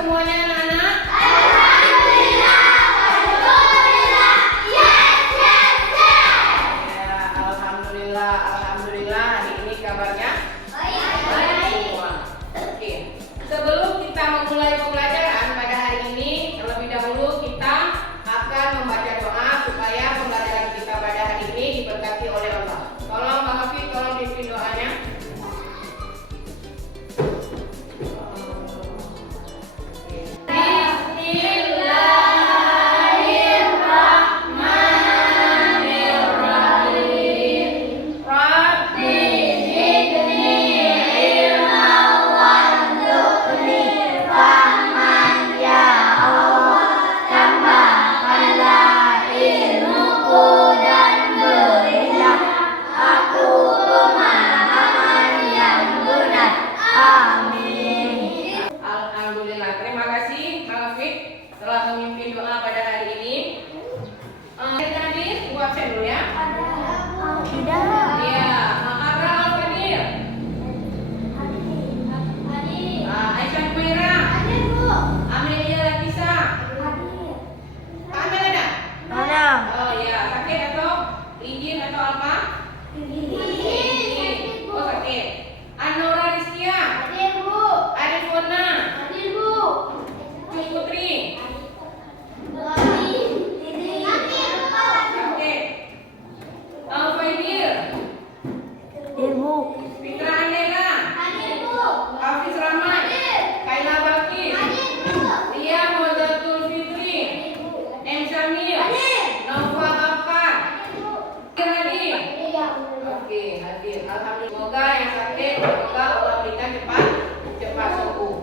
semuanya anak-anak? Alhamdulillah. Alhamdulillah. Yes, yes, yes. Ya, alhamdulillah, alhamdulillah. Hari ini kabarnya baik semua. Oke. Sebelum kita memulai pembelajaran pada hari ini, terlebih dahulu kita akan membaca doa supaya pembelajaran kita pada hari ini diberkati oleh Allah. Tolong Bang Hafid, tolong pimpin doanya. Alhamdulillah, terima kasih Bang Hafid telah memimpin doa pada hari ini. Tadi Bu absen dulu ya. Iya, Ara Al-Fadil, Aisyah Kumaira, Amelia Latisa. Amel ada? Oh ya, sakit atau izin atau apa? Oh sakit. Anora Rizkia, Arifona, Cuk Putri, sakit. Al-Faidil, Fitra Andela, Hafiz Rahman, Kaila Bakir, Ria Mozatul Fitri, M. Syamil, Nova Afar, hadir. Oke, hadir. Alhamdulillah. Semoga yang sakit, semoga Allah berikan cepat sembuh.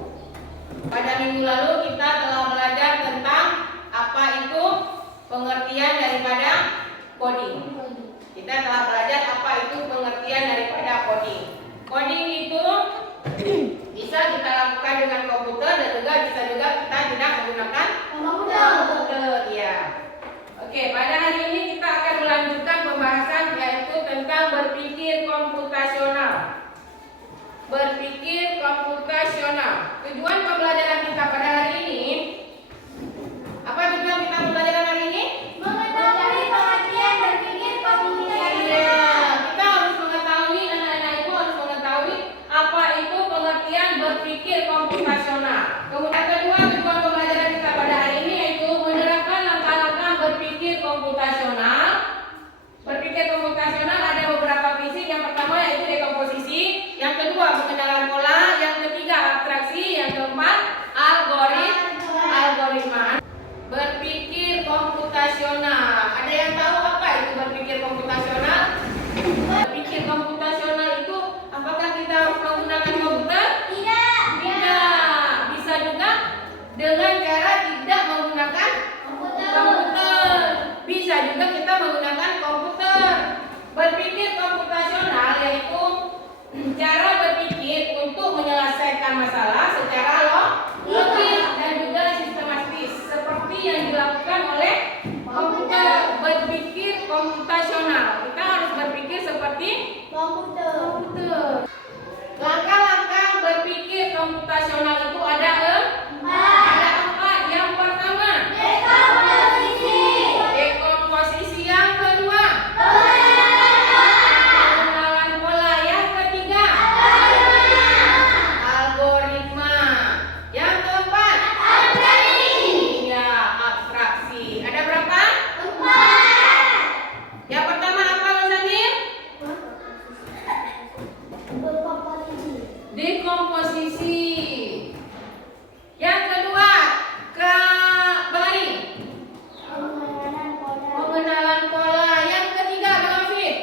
Pada minggu lalu kita telah belajar tentang apa itu pengertian daripada coding. Kita telah belajar apa itu pengertian daripada coding. Coding itu bisa kita lakukan dengan komputer dan juga bisa juga kita tidak menggunakan komputer. Ya. Oke, pada hari ini kita akan melanjutkan pembahasan yaitu tentang berpikir komputasional. Berpikir komputasional. Tujuan pembelajaran kita pada hari ini, apa tujuan kita pembelajaran hari ini? Mengetahui pengertian berpikir komputasional. Iya, kita harus mengetahui, anak-anak ibu harus mengetahui apa itu pengertian berpikir komputasional. Kemudian kedua, tujuan pembelajaran kita pada hari ini yaitu menerapkan langkah-langkah berpikir komputasional. Berpikir komputasional ada beberapa prinsip. Yang pertama yaitu dekomposisi, yang kedua pengenalan pola, yang ketiga abstraksi, yang keempat algoritma. Berpikir komputasional. Ada yang tahu apa itu berpikir komputasional? Berpikir komputasional itu apakah kita harus menggunakan komputer? Tidak. Tidak. Bisa juga dengan cara tidak menggunakan komputer. Bisa juga kita menggunakan komputer. Berpikir komputasional yaitu cara berpikir untuk menyelesaikan masalah secara logis dan juga sistematis seperti yang dilakukan oleh komputer. Berpikir komputasional, kita harus berpikir seperti komputer. Langkah-langkah berpikir komputasional itu ada empat. Yang pertama, dekomposisi. Yang kedua, pengenalan pola. Yang ketiga, algoritma. Yang keempat, ya, abstraksi. Ada berapa? Yang pertama apa, Mas Samir? Dekomposisi. Yang kedua, pengenalan pola. Yang ketiga, Bang Hafid,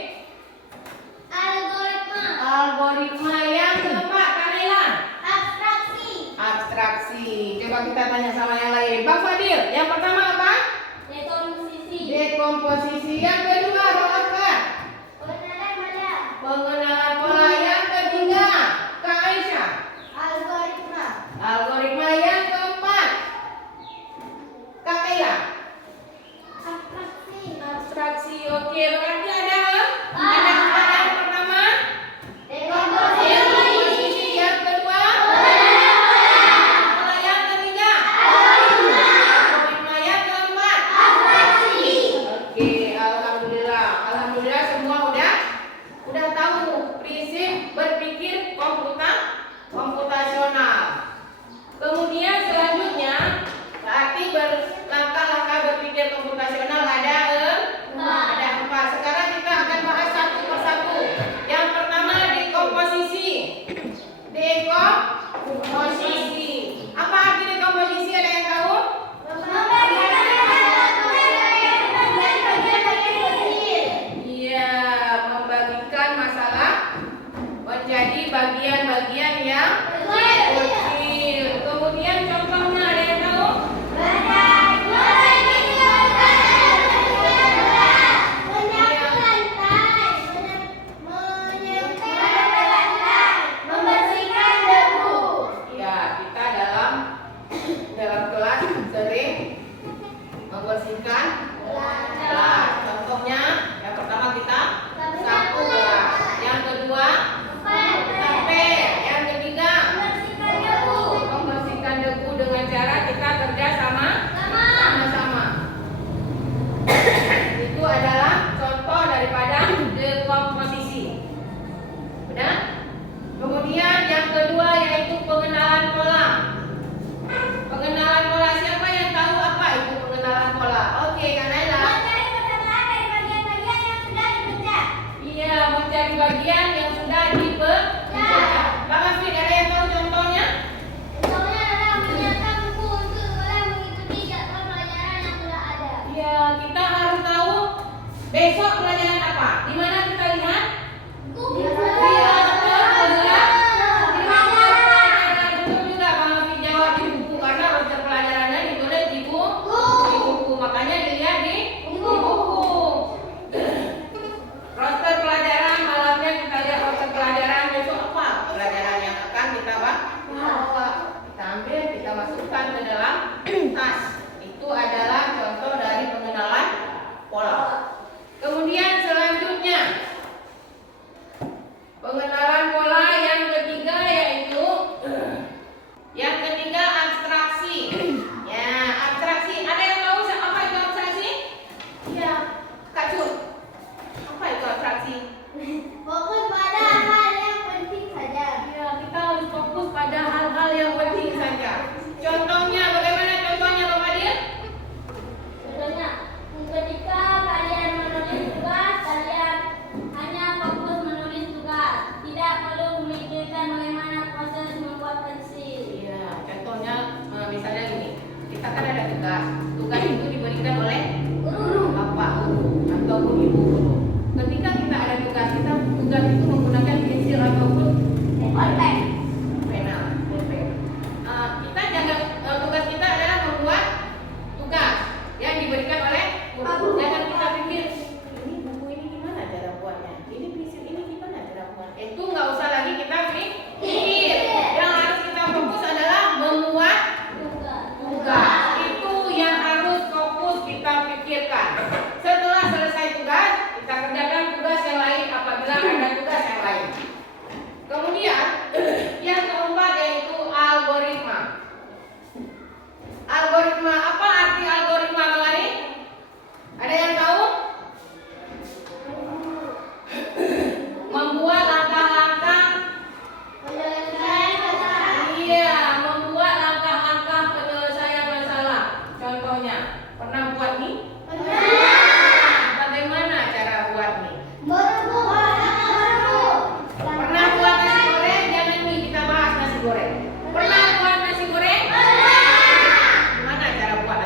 algoritma. Yang keempat, Kanela, abstraksi. Coba kita tanya sama yang lain. Bang Fadil, yang pertama apa? Dekomposisi. Yang kedua, Bang Afkar, pengenalan pola. Yang ketiga, Kak Aisyah, algoritma. Yang keempat, Kak Kaila, abstraksi. Oke, berarti ada empat. Yang pertama, dekomposisi. Yang kedua, pola. Yang ketiga, cara kita kerja sama-sama. Itu adalah contoh daripada dekomposisi. Benar? Kemudian yang kedua yaitu pengenalan pola. Pengenalan pola, siapa yang tahu apa itu pengenalan pola? Oke, Kak Naila. Mencari persamaan dari bagian-bagian yang sudah dipecah. Iya, mencari bagian yang sudah dipecah. Bang Afid, ada yang tahu contohnya? Contohnya adalah menyiapkan buku untuk sekolah mengikuti jadwal pelajaran yang sudah ada. Iya, kita harus tahu besok pelajaran apa. Di mana kita lihat? Buku. Iya, betul juga. Di mana pelajaran? Betul juga Bang Afid jawab di buku karena roster pelajarannya ditulis di buku. Makanya dilihat di buku. Roster pelajaran malamnya kita lihat roster pelajaran besok apa pelajaran yang akan kita bawa. Kita ambil, kita masukkan ke dalam tas. Itu adalah contoh dari pengenalan pola. Kemudian selanjutnya pengenalan pola yang ketiga yaitu abstraksi. Ya, abstraksi. Ada yang tahu apa itu abstraksi? Iya, Kak Cut. Apa itu abstraksi? Fokus pada hal yang penting saja. Ya, kita harus fokus pada hal-hal yang penting saja. Contohnya, bagaimana contohnya Bang Fadil? Contohnya, ketika kalian menulis tugas, kalian hanya fokus menulis tugas, tidak perlu memikirkan bagaimana proses membuat pensil. Iya, contohnya misalnya gini. Kita kan ada tugas. Tugas itu diberikan oleh Guru. bapak guru ataupun ibu guru. Ketika kita ada tugas itu menggunakan pensil ataupun Pulpen. pena, pulpen. Kita jangan tugas kita adalah membuat tugas yang diberikan oleh guru. Jangan kita pikir ini buku ini gimana cara buatnya, ini pensil ini gimana cara buatnya. Itu nggak usah lagi kita pikir. Yang harus kita fokus adalah membuat tugas. Itu yang harus fokus kita pikirkan. Setelah selesai tugas, kita kerjakan tugas yang lain apabila ada tugas yang lain. Kemudian yang keempat yaitu algoritma. Algoritma, apa arti algoritma Bang Ari? Ada yang tahu? Membuat langkah-langkah. Iya, membuat langkah-langkah penyelesaian masalah. Contohnya, pernah buat nih? Bagaimana cara buat nih? Pernah buat nasi goreng? Jangan nih kita bahas nasi goreng. Pernah buat nasi goreng? Gimana cara buat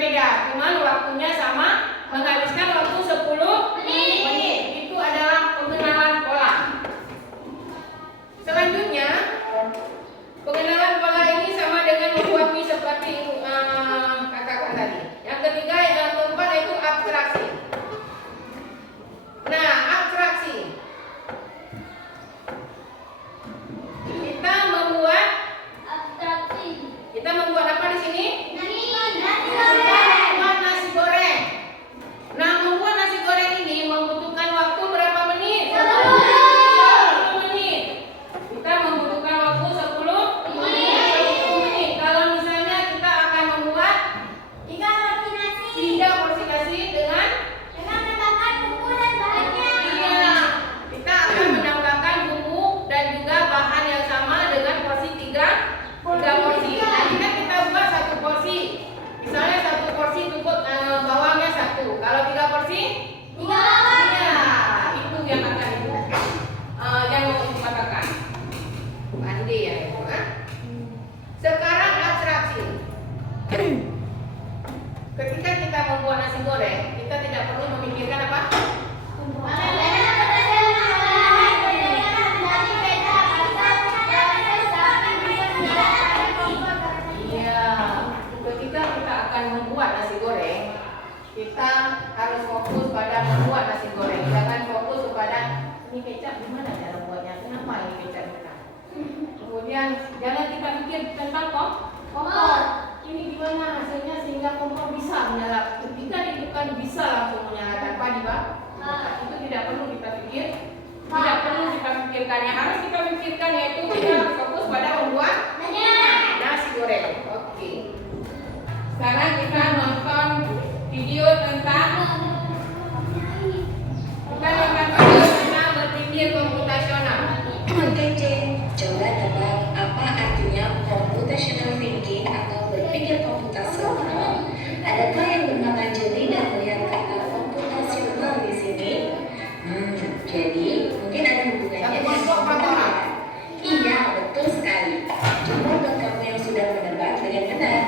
berbeda, cuman waktunya sama, menghabiskan waktu 10 menit. Itu adalah pengenalan pola. Selanjutnya, pengenalan pola ini sama dengan membuat mie seperti katakan tadi. Yang ketiga, yang keempat yaitu abstraksi. Nah, abstraksi. Kita membuat apa di sini? Membuat nasi goreng. Nah, membuat nasi goreng ini membutuhkan waktu berapa menit? 10 menit. Kita membutuhkan waktu 10 menit. Kalau misalnya kita akan membuat 3 porsi nasi dengan menambahkan bumbu dan bahannya. iya, kita akan menambahkan bumbu dan juga bahan yang sama dengan porsi 3 porsi. Nanti kita buat 1 porsi. Misalnya 1 porsi cukup bawangnya 1. Kalau 3 porsi? 3. Iya, itu yang akan ibu yang mau ibu katakan. Pandai ya ibu. Sekarang abstraksi. Ketika kita membuat nasi goreng, kita tidak perlu memikirkan apa? Iya, ketika kita akan membuat nasi goreng, kita harus fokus pada membuat nasi goreng. Jangan fokus kepada ini kecap gimana cara buatnya, kenapa ini kecap kita. Kemudian jangan kita pikir tentang kompor. Ini gimana hasilnya sehingga kompor bisa menyala. Ketika itu kan bisa langsung menyala tanpa dibakar. Itu tidak perlu kita pikir. Tidak perlu kita pikirkan. Yang harus kita pikirkan yaitu kita harus fokus pada membuat nasi goreng. Oke. Sekarang kita nonton video tentang berpikir komputasional. Coba tebak apa artinya computational thinking atau berpikir komputasional. Adakah yang bermata jeli dan melihat kata komputasional di sini? Jadi mungkin ada hubungannya dengan komputer. Iya, betul sekali. Coba buat kamu yang sudah menebak dengan benar.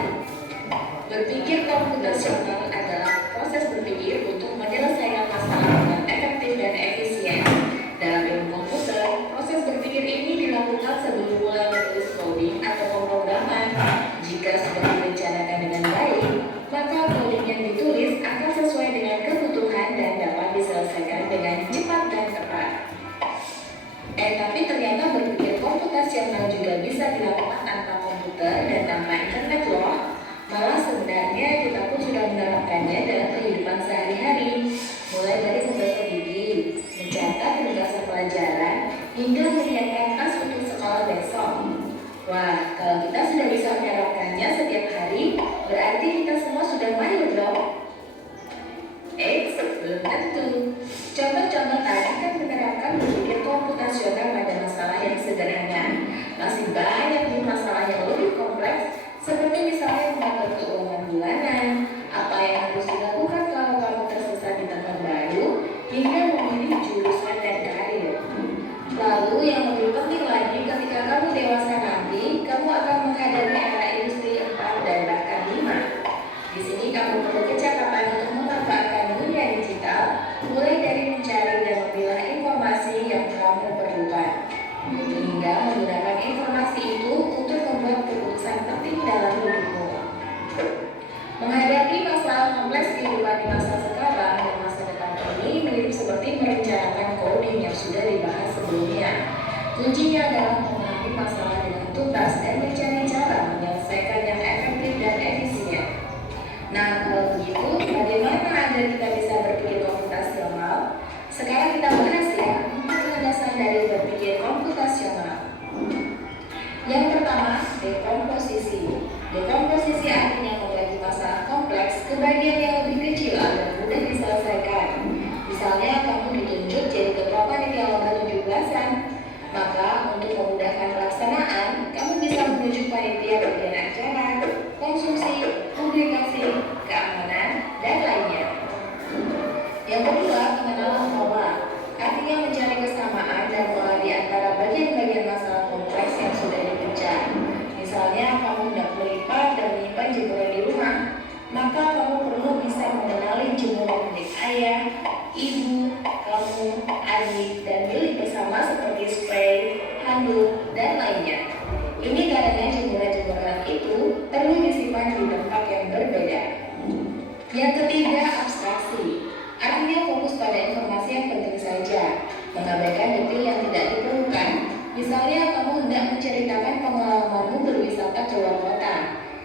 Berpikir komputasional adalah proses berpikir untuk menyelesaikan masalah dengan efektif dan efisien. Dalam ilmu komputer, proses berpikir ini dilakukan sebelum mulai menulis coding atau pemrograman. Jika sudah direncanakan dengan baik, maka coding yang ditulis akan sesuai dengan kebutuhan dan dapat diselesaikan dengan cepat dan tepat. Tapi ternyata berpikir komputasional juga bisa dilakukan tanpa komputer dan tanpa internet loh. Malah sebenarnya kita pun sudah menerapkannya dalam kehidupan sehari-hari, mulai dari membaca gigi, mencatat tugas pelajaran, hingga menyiapkan tas untuk sekolah besok. Wah, kalau kita sudah bisa menerapkannya setiap hari, berarti kita semua sudah mahir dong. Belum tentu. Contoh-contoh tadi kan menerapkan berpikir komputasional pada masalah yang sederhana. Masih banyak nih masalah yang lebih kompleks, seperti misalnya mengatur keuangan bulanan, apa yang harus dilakukan kalau kamu tersesat di tempat baru, hingga memilih jurusan dan karir. Lalu yang lebih penting lagi, ketika kamu dewasa nanti, kamu akan menghadapi era industri 4 dan bahkan 5. Di sini kamu perlu kecakapan untuk memanfaatkan dunia digital, mulai dari mencari dan memilah informasi yang kamu perlukan, hingga menggunakan informasi itu untuk membuat keputusan penting dalam hidupmu. Menghadapi masalah kompleks kehidupan di masa sekarang dan masa depan ini mirip seperti merencanakan coding yang sudah dibahas sebelumnya. Kuncinya adalah memahami masalah dengan tuntas dan mencari cara menyelesaikan yang efektif dan efisien. Nah, kalau begitu, bagaimana agar kita bisa berpikir komputasional? Sekarang kita bahas ya, 4 landasan dari berpikir komputasional. Yang pertama, dekomposisi. Dekomposisi artinya membagi masalah kompleks ke bagian yang lebih kecil agar mudah diselesaikan. Misalnya, kamu ditunjuk jadi ketua panitia lomba 17-an. Maka, untuk memudahkan pelaksanaan, kamu bisa menunjuk panitia bagian acara, konsumsi, publikasi, keamanan, dan lainnya. Yang kedua, pengenalan pola. Artinya mencari kesamaan dan pola di antara bagian-bagian masalah kompleks yang sudah dipecah. Misalnya, kamu hendak melipat dan menyimpan jemuran di rumah, maka kamu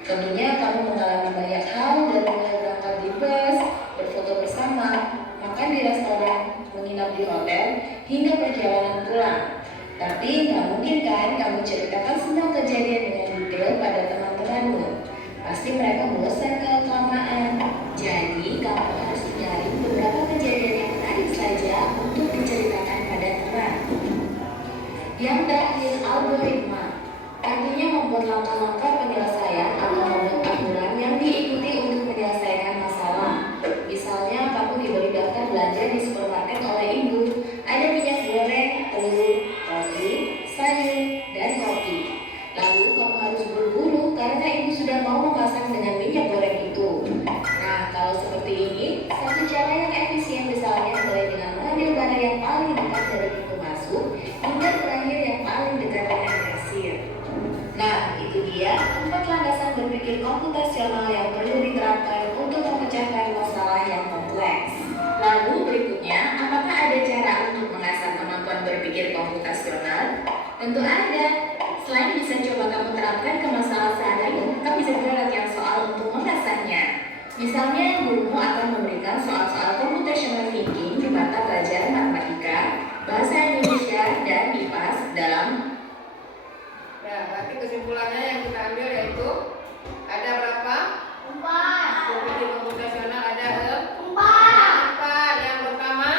Tentunya kamu mengalami banyak hal dari mulai berangkat di bus, berfoto bersama, makan di restoran, menginap di hotel, hingga perjalanan pulang. Tapi nggak mungkin kan kamu ceritakan semua kejadian dengan detail pada teman-temanmu. Pasti mereka bosan kalau kelamaan. Jadi kamu harus mencari beberapa kejadian yang menarik saja untuk diceritakan pada teman. Yang terakhir, algoritma. Artinya membuat langkah-langkah penyelesaian atau membuat aturan yang diikuti untuk menyelesaikan masalah. Misalnya kamu diberi daftar belanja di supermarket oleh ibu. Ada minyak goreng, telur, roti, sayur, dan kopi. Lalu kamu harus buru-buru karena ibu sudah mau memasak dengan minyak goreng itu. Nah, kalau seperti ini, satu cara yang efisien misalnya mulai dengan mengambil barang yang paling dekat dari pintu masuk hingga terakhir yang paling dekat dengan kasir. Nah, itu dia 4 landasan berpikir komputasional yang perlu diterapkan untuk memecahkan masalah yang kompleks. Lalu berikutnya, apakah ada cara untuk mengasah kemampuan berpikir komputasional? Tentu ada. Selain bisa coba kamu terapkan ke masalah sehari-hari, kamu bisa juga latihan soal untuk mengasahnya. Misalnya, gurumu akan memberikan soal-soal computational thinking di mata pelajaran matematika, bahasa Indonesia, dan IPAS dalam. Ya, berarti kesimpulannya yang kita ambil yaitu ada berapa? 4. Berpikir komputasional ada 4. 4. Yang pertama,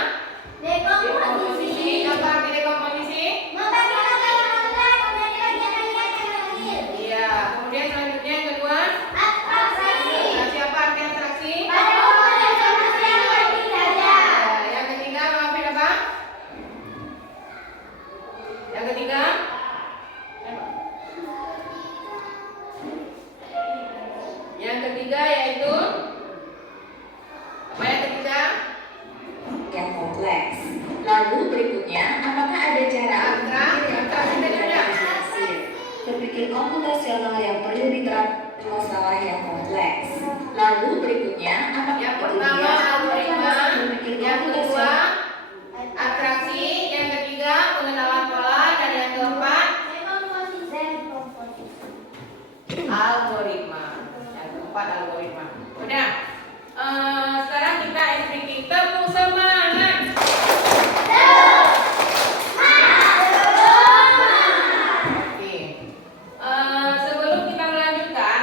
dekomposisi. Apa arti dekomposisi? Membagi rangkaian menjadi bagian-bagian yang kecil. Iya. Kemudian selanjutnya yang kedua, Abstraksi. siapa arti abstraksi? Pada orang informasi yang lebih saja. Ya, yang ketiga, maafin apa? Yang ketiga, yaitu apa yang ketiga? Yang kompleks. Lalu berikutnya, apakah ada cara berpikir komputasional yang perlu diterapkan masalah yang kompleks? Lalu berikutnya, apakah Yang pertama algoritma, yang kedua atraksi, yang ketiga pengenalan pola, dan yang keempat algoritma. Yang keempat algoritma. Udah. Sekarang kita speaking. Tepuk semangat. Oke. Sebelum kita melanjutkan,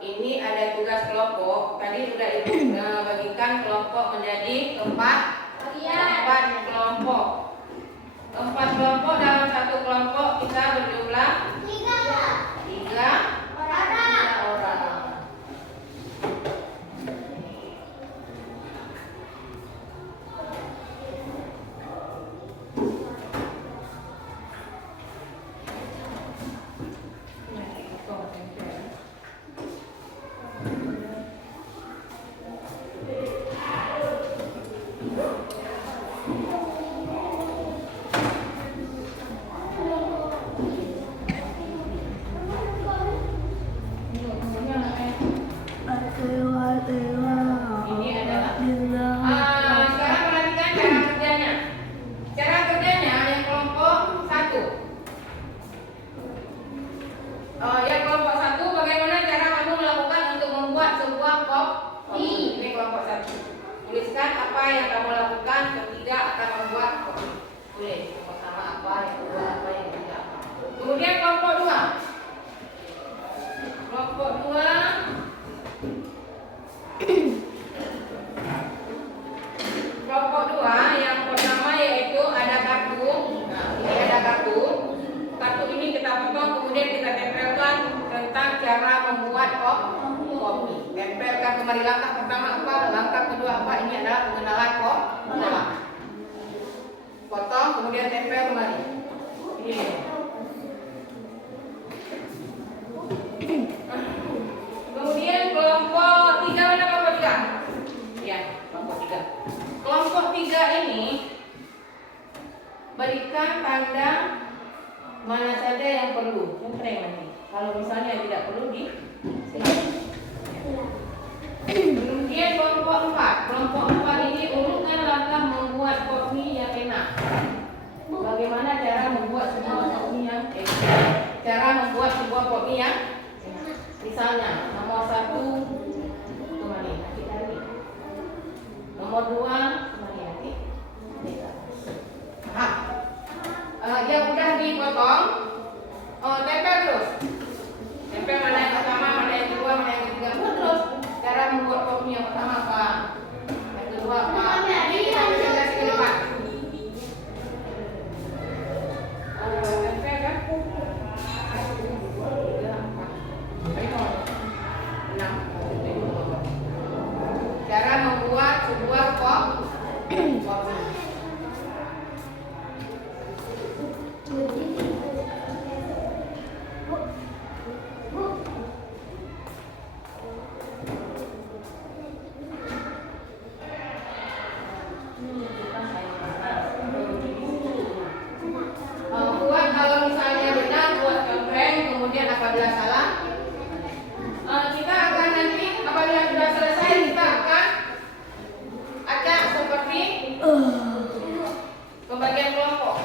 ini ada tugas kelompok. Tadi sudah bagikan kelompok menjadi 4 kelompok. 4 kelompok dalam satu kelompok kita berjumlah 3 orang. Ini adalah sekarang perhatikan cara kerjanya. Cara kerjanya yang kelompok 1. Yang kelompok 1, bagaimana cara kamu melakukan untuk membuat sebuah kopi? Ini kelompok 1. Tuliskan apa yang kamu lakukan ketika akan membuat kopi. Tulis yang pertama apa, yang kedua apa, yang ketiga apa. Kemudian kelompok 2. Kelompok 2. Kelompok 2 yang pertama yaitu ada kartu. Nah, ini ada kartu. Kartu ini kita potong kemudian kita tempelkan tentang cara membuat kopi. Tempelkan kembali langkah pertama apa, langkah kedua apa. Ini adalah pengenalan kopi. Potong kemudian tempel kembali. Ini. Kemudian kelompok 3, mana kelompok 3? Ya, kelompok 3. Kelompok 3 ini berikan tanda mana saja yang perlu. Yang nanti. Kalau misalnya tidak perlu di sini. Kemudian kelompok 4. Kelompok 4 ini urutkan langkah membuat kopi yang enak. Bagaimana cara membuat sebuah kopi yang enak? Cara membuat sebuah kopi yang Misalnya nomor 1 kembali hati tadi. Nomor 2 kembali hati. Yang udah dipotong, tempel terus. Tempel mana yang pertama, mana yang kedua, mana yang ketiga, terus. Cara membuat kopi yang pertama apa? Yang kedua apa? Ini kita presentasi ke depan. Tempel kan? 6. Cara membuat sebuah kopi. Buat kalau misalnya benar buat kemudian apabila salah kita akan nanti apabila sudah selesai kita akan acak seperti pembagian kelompok.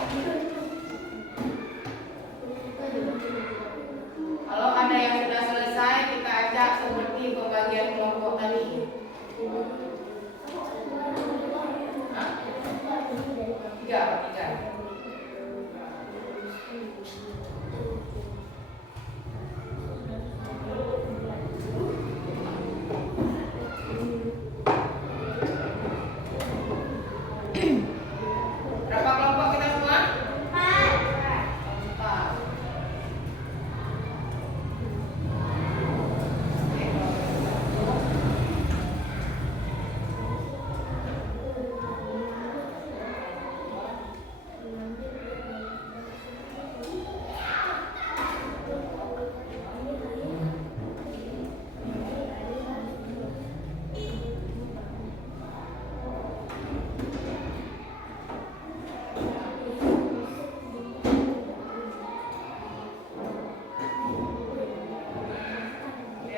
Kalau ada yang sudah selesai kita acak seperti pembagian kelompok tadi. Tiga. Berapa kelompok kita semua? 4.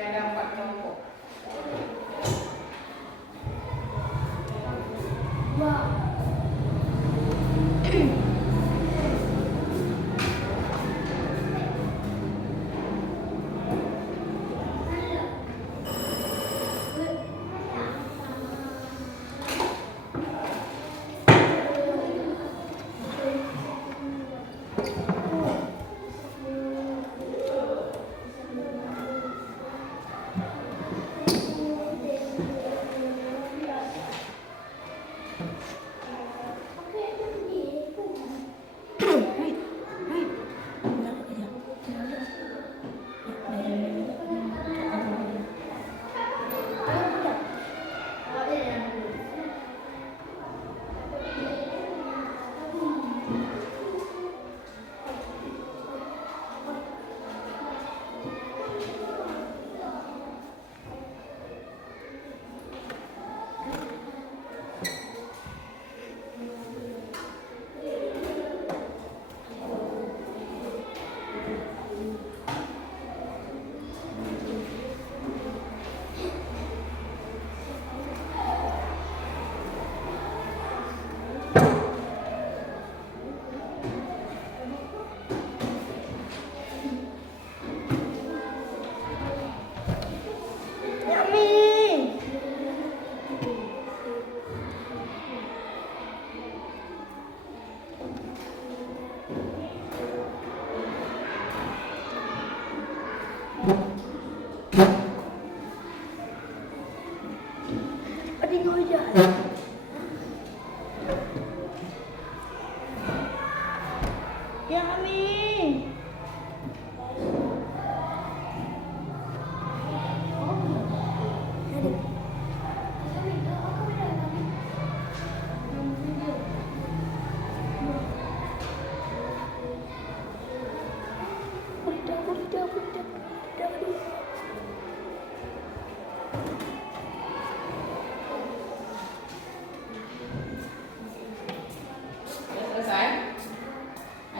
Ada 4 kelompok.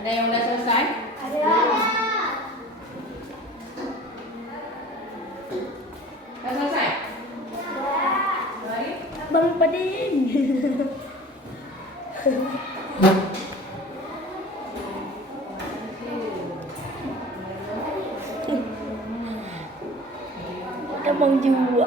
Ada yang udah selesai? Ada. Udah selesai? Ada. Mari. Bang Padin. Abang juga.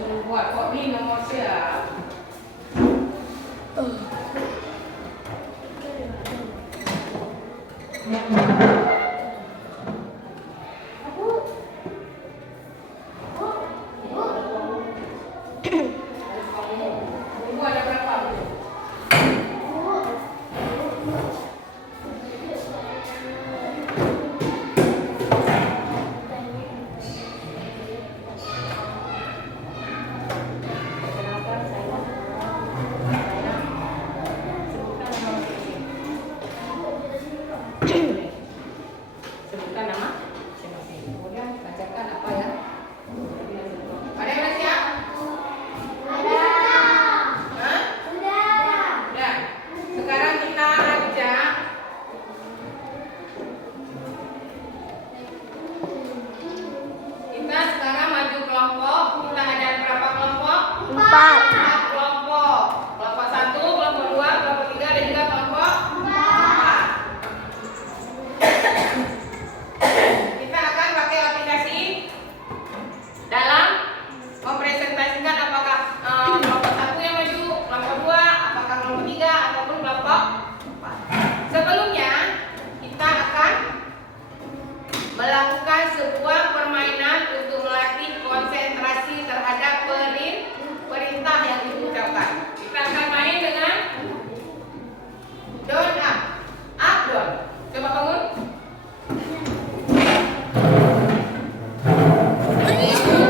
Suruh buat kok ni nomor siap. Buku ada berapa? Sebutkan nama masing-masing. Kemudian bacakan apa ya? Ada yang udah siap? Hah? Udah. Sekarang kita ajak maju kelompok. Kita ada berapa kelompok? 4 kelompok. Kelompok 1, kelompok 2, kelompok 3 dan juga kelompok 4. Kita akan pakai aplikasi dalam mempresentasikan apakah kelompok 1 yang maju, kelompok 2, apakah kelompok 3 ataupun kelompok 4. Sebelumnya kita akan melakukan sebuah permainan untuk melatih konsentrasi terhadap perintah yang diucapkan. Kita akan main dengan down up, up down. Coba bangun.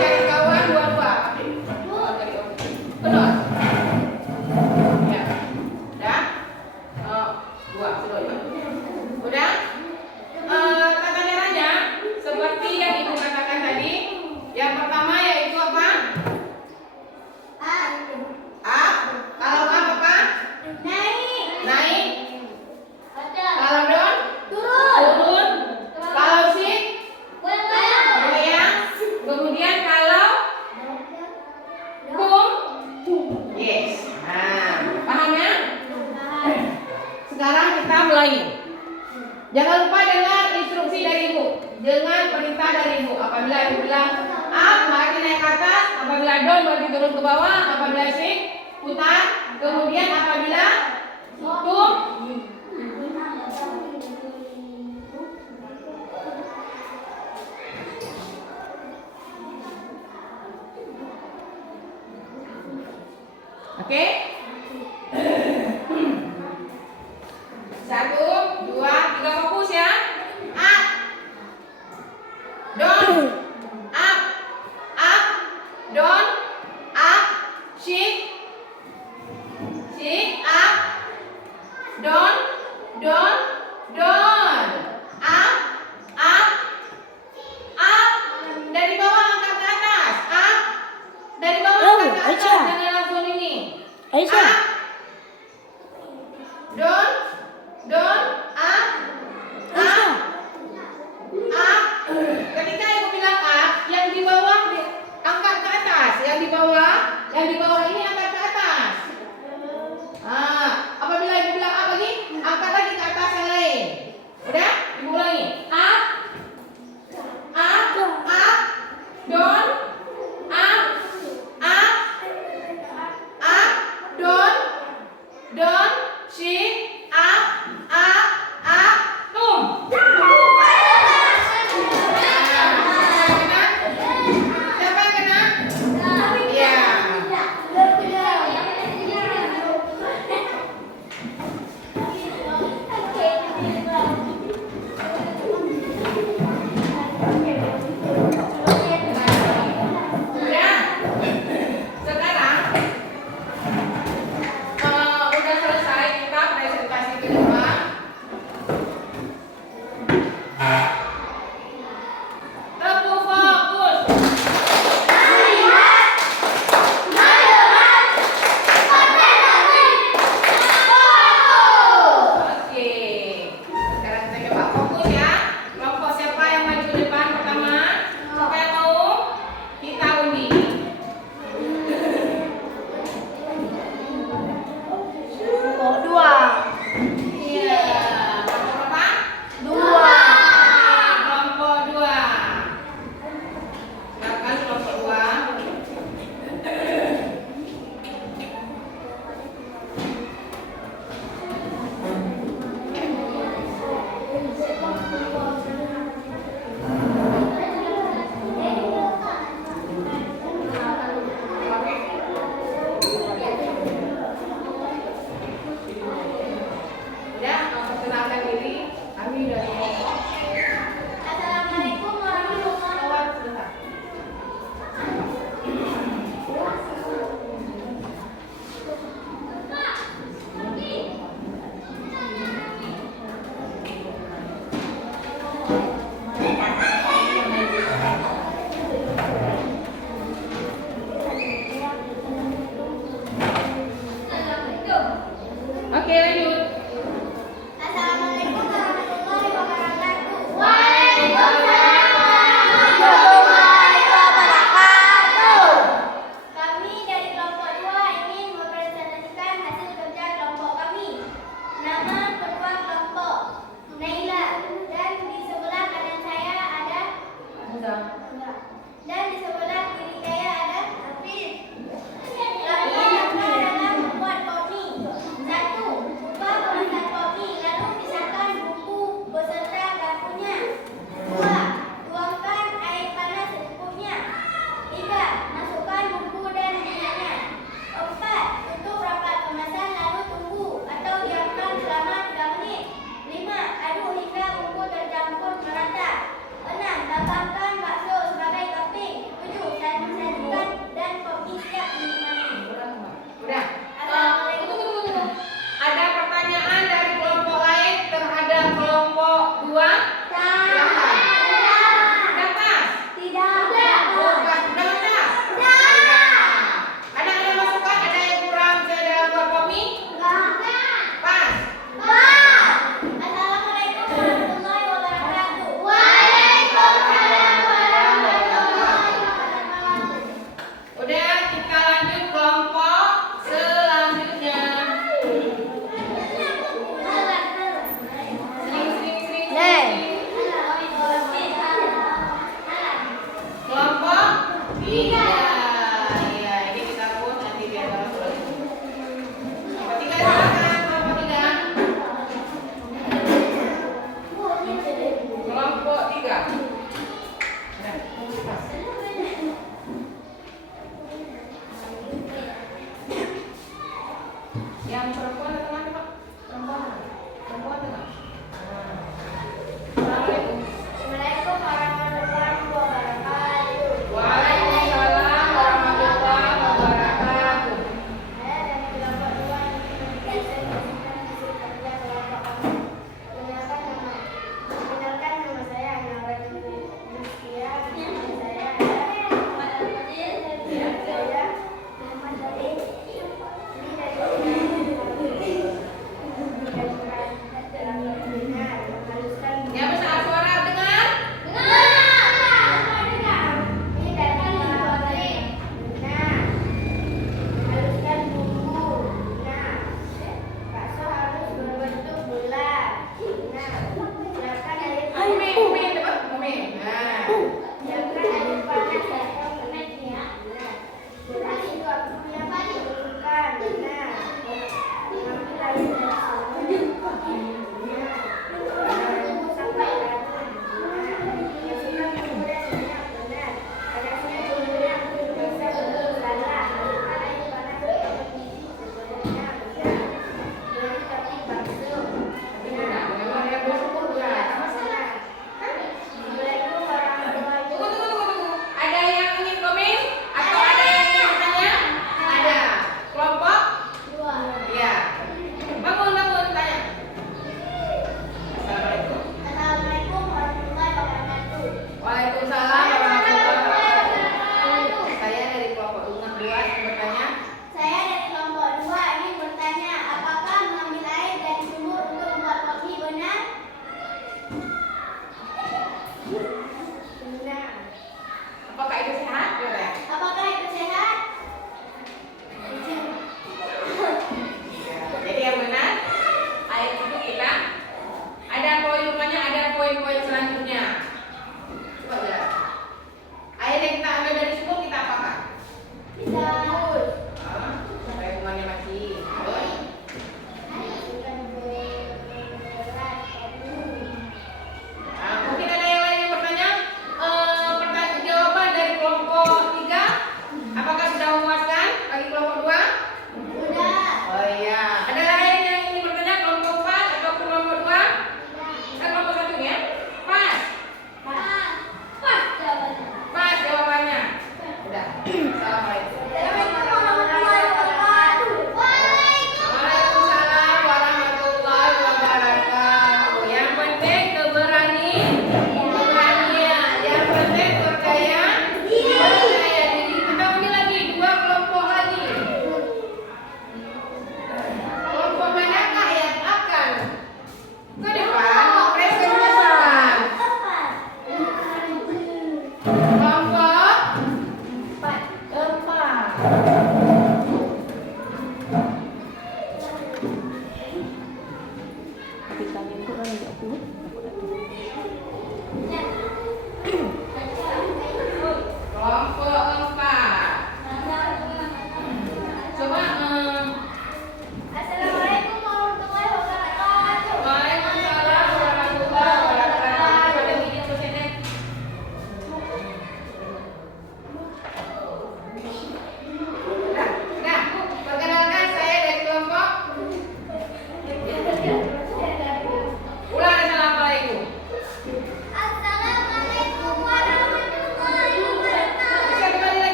Cari kawan dua-dua. Benar. Ya. Udah? Dua, sudah. Udah? Tata caranya seperti yang Ibu katakan tadi. Yang pertama yaitu apa? Up. Kalau up apa? Naik. Kalau down? Turun. Kalau sit? Goyang. Kemudian kalau kum? Yes. Nah, paham ya? Sekarang kita mulai. Jangan lupa dengar instruksi dari Ibu, dengan perintah dari Ibu. Apabila Ibu bilang up, mari naik ke atas. Apabila down, mari turun ke bawah. Apabila shift, putar. Kemudian apabila tum, oke? 1, 2, 3 fokus ya. Up, down, up, down, up, shift, up, down, up, dari bawah angkat ke atas, up, dari bawah angkat ke atas, jangan langsung ini. Up, down, up. Ketika Ibu bilang up, yang di bawah angkat ke atas, yang di bawah ini angkat ke atas. Apabila Ibu bilang up lagi, angkat lagi ke atas yang lain. Udah? Ibu ulangi. Up, down, up, down, shift, up, tum. Siapa yang kena? Iya.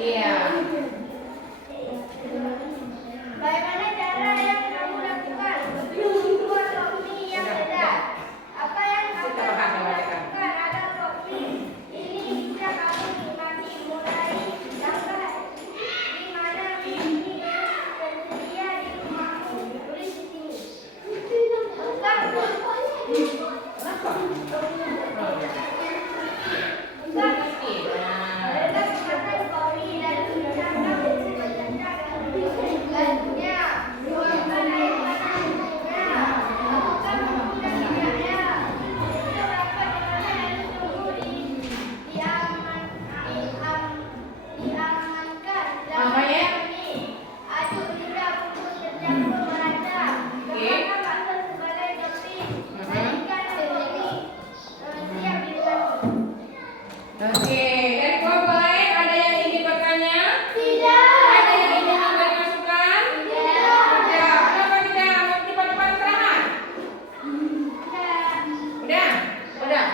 Iya. Bagaimana cara yang kamu lakukan untuk membuat roti yang sedap? Apa yang kamu lakukan agar roti ini bisa kamu nikmati? Mulai langkah di mana ini tersedia di rumahmu. Tulis di sini. Oke, dari kelompok lain ada yang ingin bertanya? Tidak. Ada yang ingin memberi masukan? Tidak. Tidak. Kenapa tidak cepat-cepat istirahat? Udah? Udah.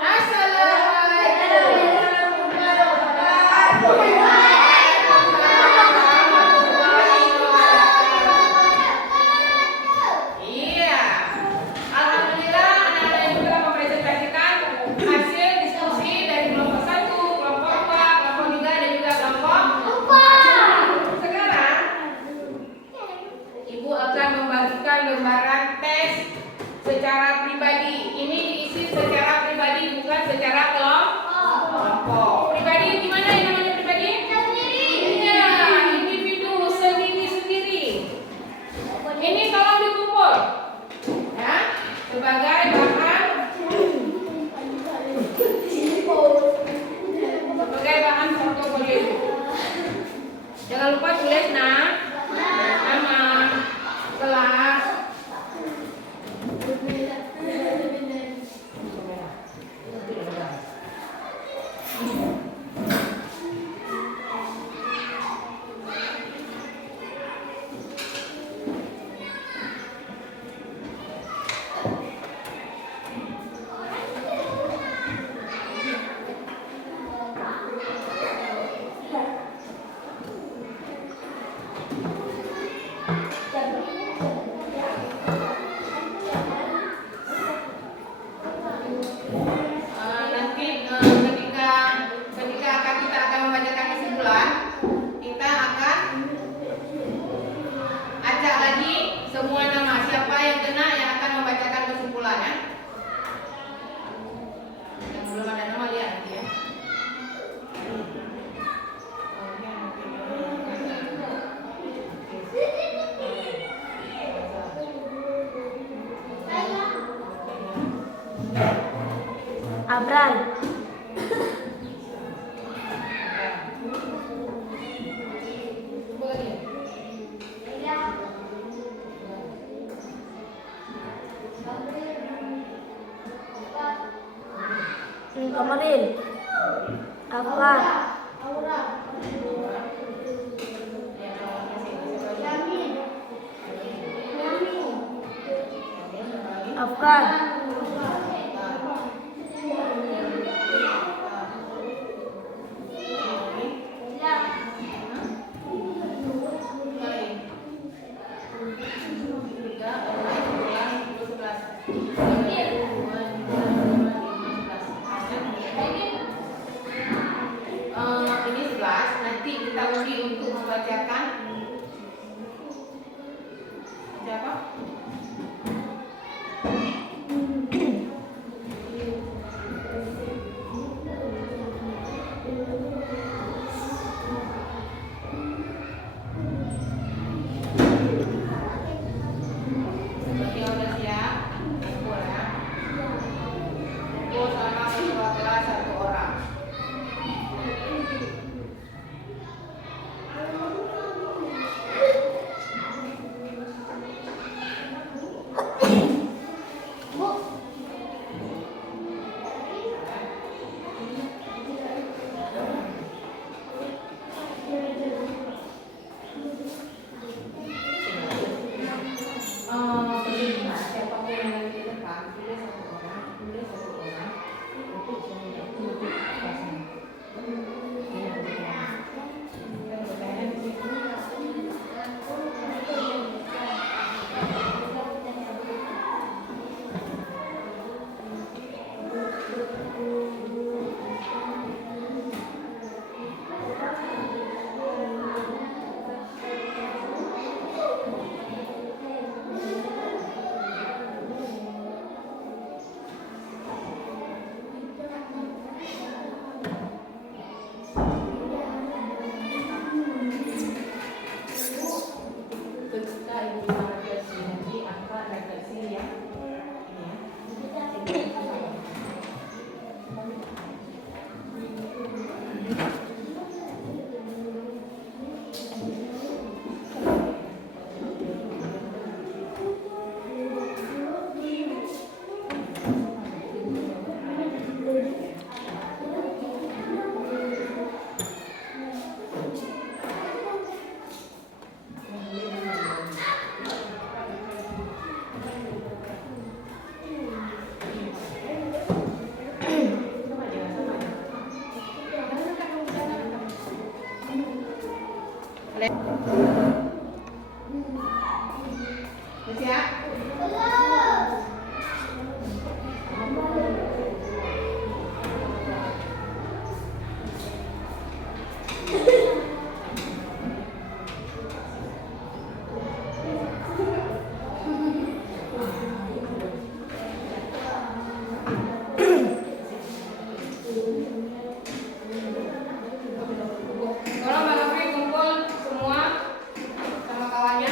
Assalamualaikum warahmatullahi wabarakatuh. Iya. Alhamdulillah anak-anak yang juga mempresentasikan hasil diskusi dari kelompok 1, kelompok 4, kelompok 3 dan juga kelompok 4. Sekarang Ibu akan membagikan lembaran tes secara pribadi. Ini diisi secara pribadi bukan secara kelompok. Pribadi gimana yang namanya pribadi? Iya, individu sendiri-sendiri. Ini tolong dikumpul. Ya, sebagai bahan portofolio. Jangan lupa tulis nama, kelas. Nanti ketika kita akan membacakan kesimpulan, kita akan acak lagi semua nama siapa yang kena yang akan membacakan kesimpulan ya. Yang belum ada nama lihat nanti ya. Abran. Coba lagi ya. Kemarin. Afwan. Afwan. Ini 11, nanti kita undi untuk membacakan siapa? Seperti udah siap, kumpul ya. Kumpul sama ketua kelas 1 orang. Udah siap? Tolong Mbak Novi kumpul semua sama kawannya.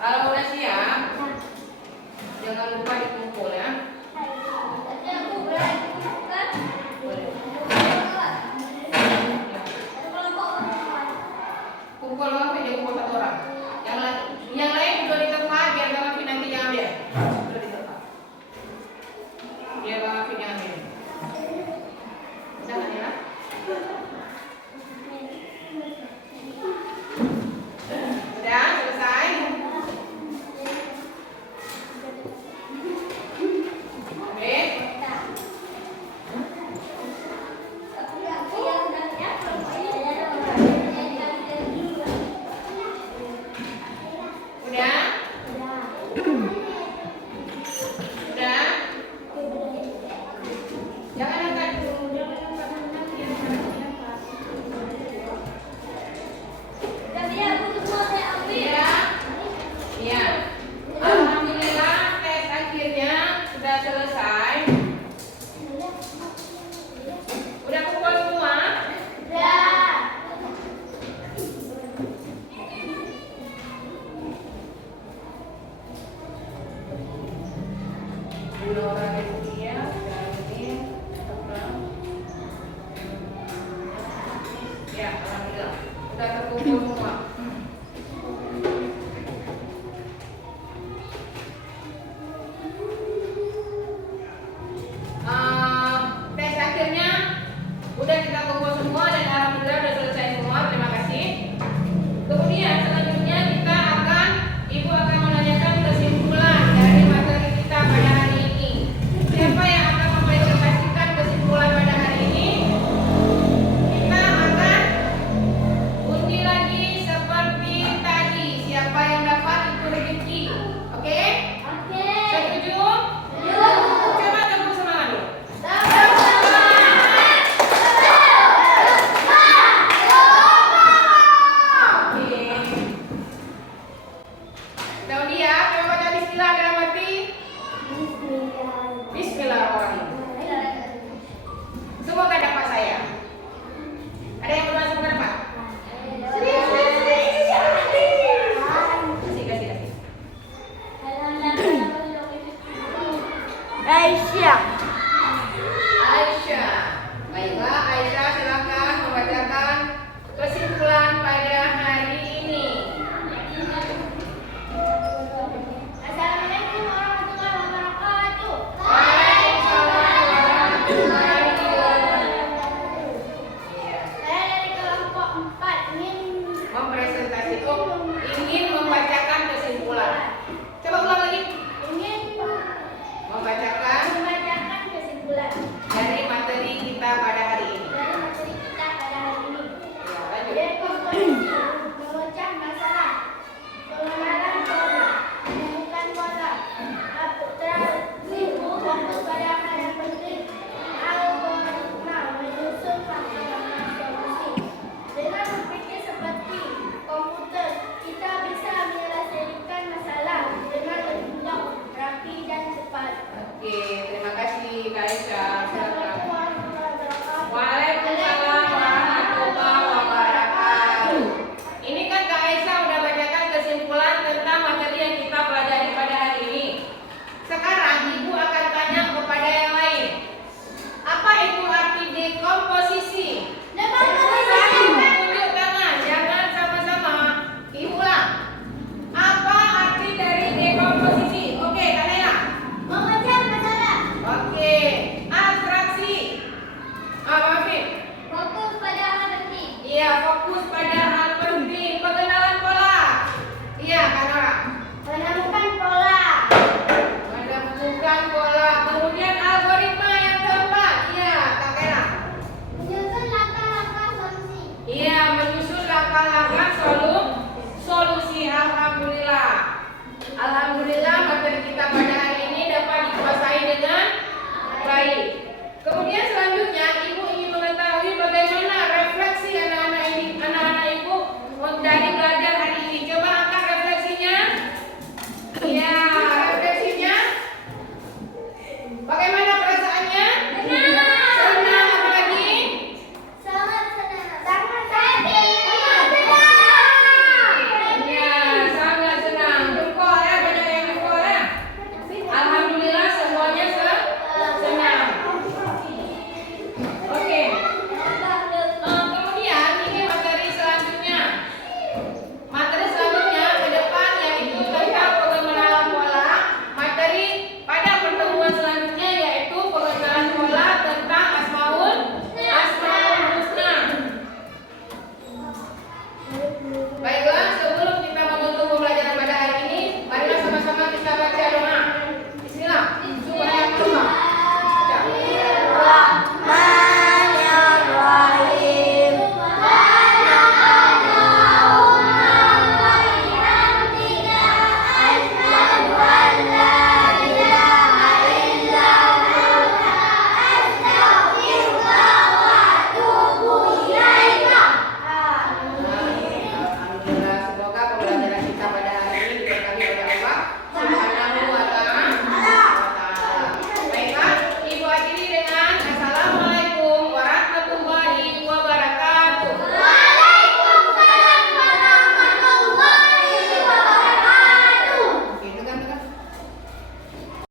Kalau udah siap, jangan lupa dikumpul ya.